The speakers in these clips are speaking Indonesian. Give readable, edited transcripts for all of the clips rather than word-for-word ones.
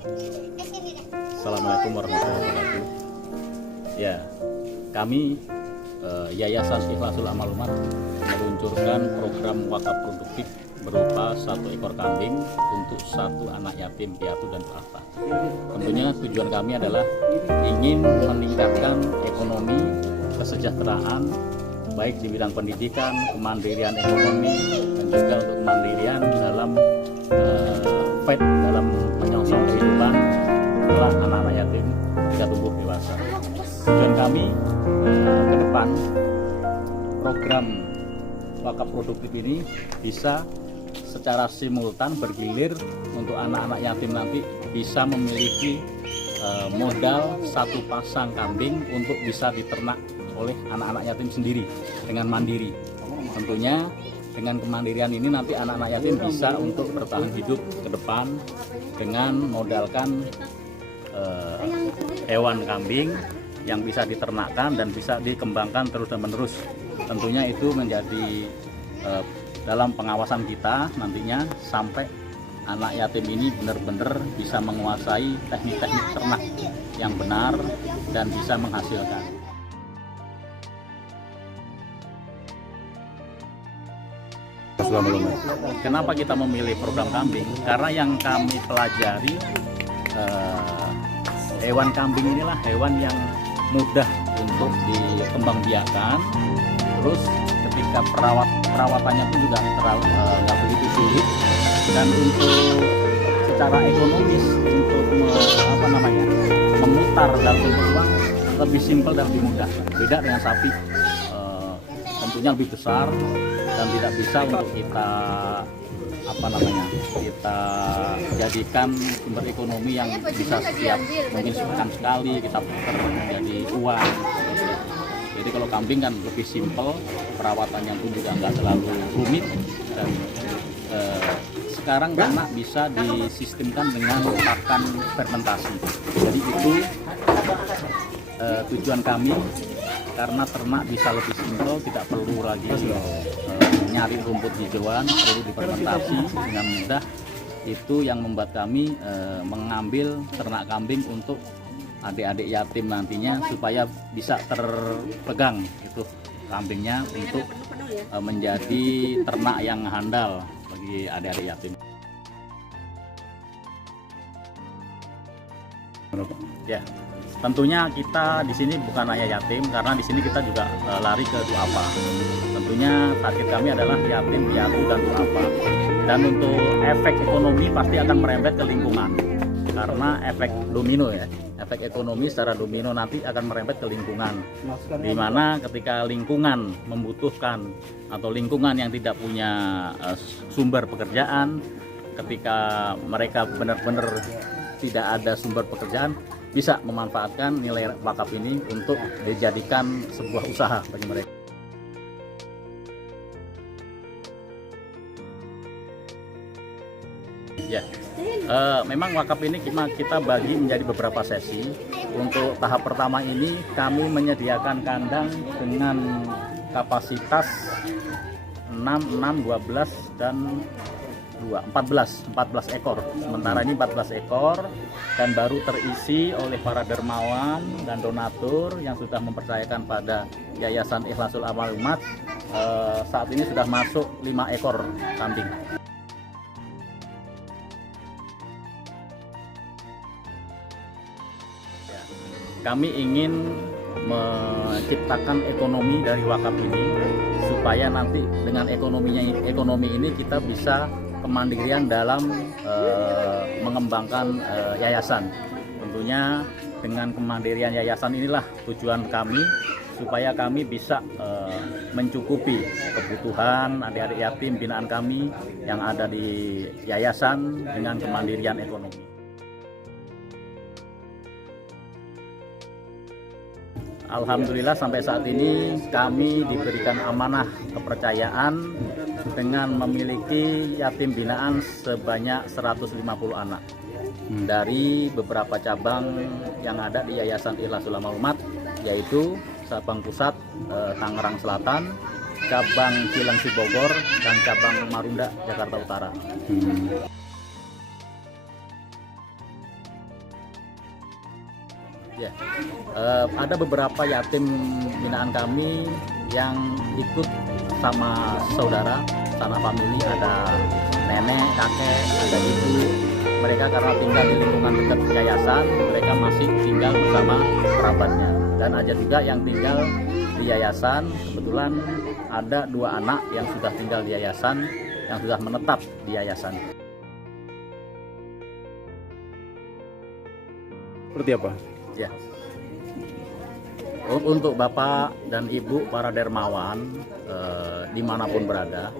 Assalamualaikum warahmatullahi wabarakatuh. Ya, kami Yayasan Ikhlasul Amal Umat meluncurkan program wakaf produktif berupa 1 ekor kambing untuk 1 anak yatim piatu dan duafa. Tentunya tujuan kami adalah ingin meningkatkan ekonomi, kesejahteraan, baik di bidang pendidikan, kemandirian ekonomi, dan juga untuk kemandirian dalam fight dalam menyongsong kehidupan setelah anak-anak yatim hingga tumbuh dewasa. Tujuan kami ke depan program wakaf produktif ini bisa secara simultan bergilir untuk anak-anak yatim nanti bisa memiliki modal 1 pasang kambing untuk bisa diternak oleh anak-anak yatim sendiri dengan mandiri. Tentunya dengan kemandirian ini nanti anak-anak yatim bisa untuk bertahan hidup ke depan dengan modalkan hewan kambing yang bisa diternakkan dan bisa dikembangkan terus dan menerus. Tentunya itu menjadi dalam pengawasan kita nantinya sampai anak yatim ini benar-benar bisa menguasai teknik-teknik ternak yang benar dan bisa menghasilkan. Kenapa kita memilih program kambing? Karena yang kami pelajari hewan kambing inilah hewan yang mudah untuk dikembangbiakan. Terus ketika perawatannya pun juga nggak begitu sulit, dan untuk secara ekonomis untuk memutar dalam bentuk uang lebih simpel dan lebih mudah. Beda dengan sapi, tentunya lebih besar dan tidak bisa untuk kita jadikan sumber ekonomi yang bisa setiap mungkin sepekan sekali kita putar menjadi uang. Jadi kalau kambing kan lebih simpel, perawatannya pun juga nggak terlalu rumit, dan sekarang ternak bisa disistemkan dengan pakan fermentasi. Jadi itu tujuan kami, karena ternak bisa lebih simpel, tidak perlu lagi nyari rumput hijauan, perlu difermentasi dengan mudah. Itu yang membuat kami mengambil ternak kambing untuk adik-adik yatim nantinya supaya bisa terpegang itu kambingnya untuk menjadi ternak yang handal bagi adik-adik yatim. Ya, tentunya kita di sini bukan hanya yatim, karena di sini kita juga lari ke duafa. Tentunya target kami adalah yatim piatu dan duafa. Dan untuk efek ekonomi pasti akan merembet ke lingkungan, karena efek domino ya. Efek ekonomi secara domino nanti akan merembet ke lingkungan, di mana ketika lingkungan membutuhkan atau lingkungan yang tidak punya sumber pekerjaan, ketika mereka benar-benar tidak ada sumber pekerjaan, bisa memanfaatkan nilai wakaf ini untuk dijadikan sebuah usaha bagi mereka. Ya, memang wakaf ini kita bagi menjadi beberapa sesi. Untuk tahap pertama ini kami menyediakan kandang dengan kapasitas 6, 12 dan 14 ekor. Sementara ini 14 ekor dan baru terisi oleh para dermawan dan donatur yang sudah mempercayakan pada Yayasan Ikhlasul Amal Umat. Saat ini sudah masuk 5 ekor kambing. Kami ingin menciptakan ekonomi dari wakaf ini supaya nanti dengan ekonomi ini kita bisa kemandirian dalam mengembangkan yayasan. Tentunya dengan kemandirian yayasan inilah tujuan kami, supaya kami bisa mencukupi kebutuhan adik-adik yatim binaan kami yang ada di yayasan dengan kemandirian ekonomi. Alhamdulillah sampai saat ini kami diberikan amanah kepercayaan dengan memiliki yatim binaan sebanyak 150 anak dari beberapa cabang yang ada di Yayasan Ikhlasul Amal Umat, yaitu cabang pusat Tangerang Selatan, cabang Cilengsi Bogor, dan cabang Marunda Jakarta Utara. Ya, ada beberapa yatim binaan kami yang ikut sama saudara, sanak famili, ada nenek, kakek, ada ibu. Mereka karena tinggal di lingkungan dekat yayasan, mereka masih tinggal bersama kerabatnya. Dan ada juga yang tinggal di yayasan, kebetulan ada 2 anak yang sudah tinggal di yayasan, yang sudah menetap di yayasan. Seperti apa? Ya. Untuk Bapak dan Ibu para dermawan dimanapun berada,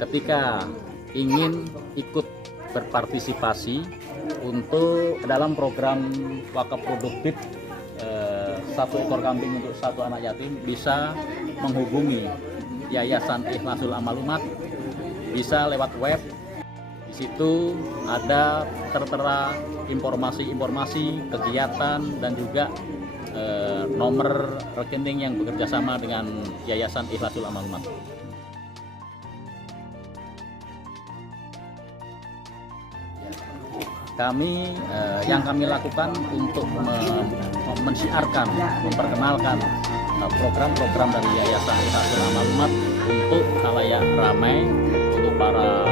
ketika ingin ikut berpartisipasi untuk dalam program wakaf produktif 1 ekor kambing untuk 1 anak yatim, bisa menghubungi Yayasan Ikhlasul Amal Umat, bisa lewat web. Di situ ada tertera informasi-informasi kegiatan dan juga nomor rekening yang bekerja sama dengan Yayasan Ikhlasul Amal Umat. Yang kami lakukan untuk mensiarkan, memperkenalkan program-program dari Yayasan Ikhlasul Amal Umat untuk khalayak ramai, untuk para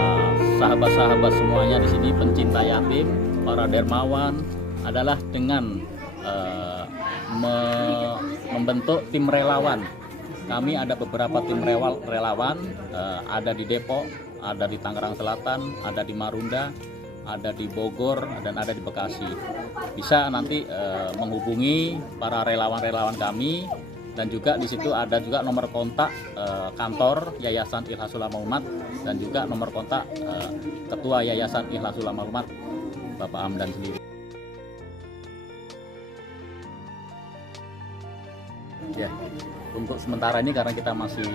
sahabat-sahabat semuanya di sini, pencinta yatim, para dermawan, adalah dengan membentuk tim relawan. Kami ada beberapa tim relawan, ada di Depok, ada di Tangerang Selatan, ada di Marunda, ada di Bogor, dan ada di Bekasi. Bisa nanti menghubungi para relawan-relawan kami, dan juga di situ ada juga nomor kontak kantor Yayasan Ikhlasul Amal Umat, dan juga nomor kontak Ketua Yayasan Ikhlasul Amal Umat, Bapak Hamdan sendiri. Ya, untuk sementara ini karena kita masih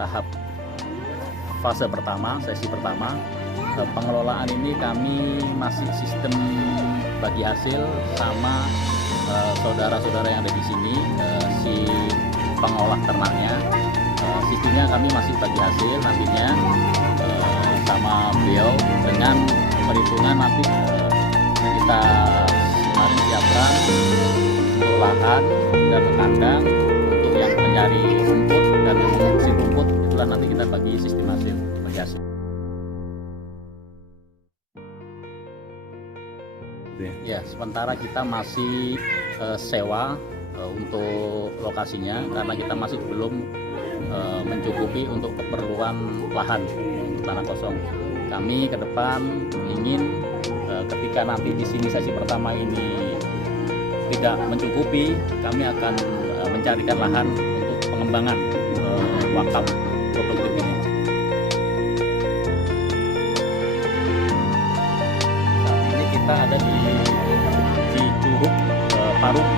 tahap fase pertama, sesi pertama, pengelolaan ini kami masih sistem bagi hasil sama saudara-saudara yang ada di sini, si pengolah ternaknya. Sistemnya kami masih bagi hasil nantinya sama beliau, dengan perhitungan nanti kita kemarin siapkan untuk lahan dan kandang untuk yang mencari rumput dan yang mengungsi rumput, itulah nanti kita bagi sistem hasil bagi hasil. Ya, sementara kita masih sewa untuk lokasinya karena kita masih belum mencukupi untuk keperluan lahan tanah kosong. Kami ke depan ingin ketika nanti di sini sesi pertama ini tidak mencukupi, kami akan mencarikan lahan untuk pengembangan wakaf produktif ini. Saat ini kita ada di Curug Parung,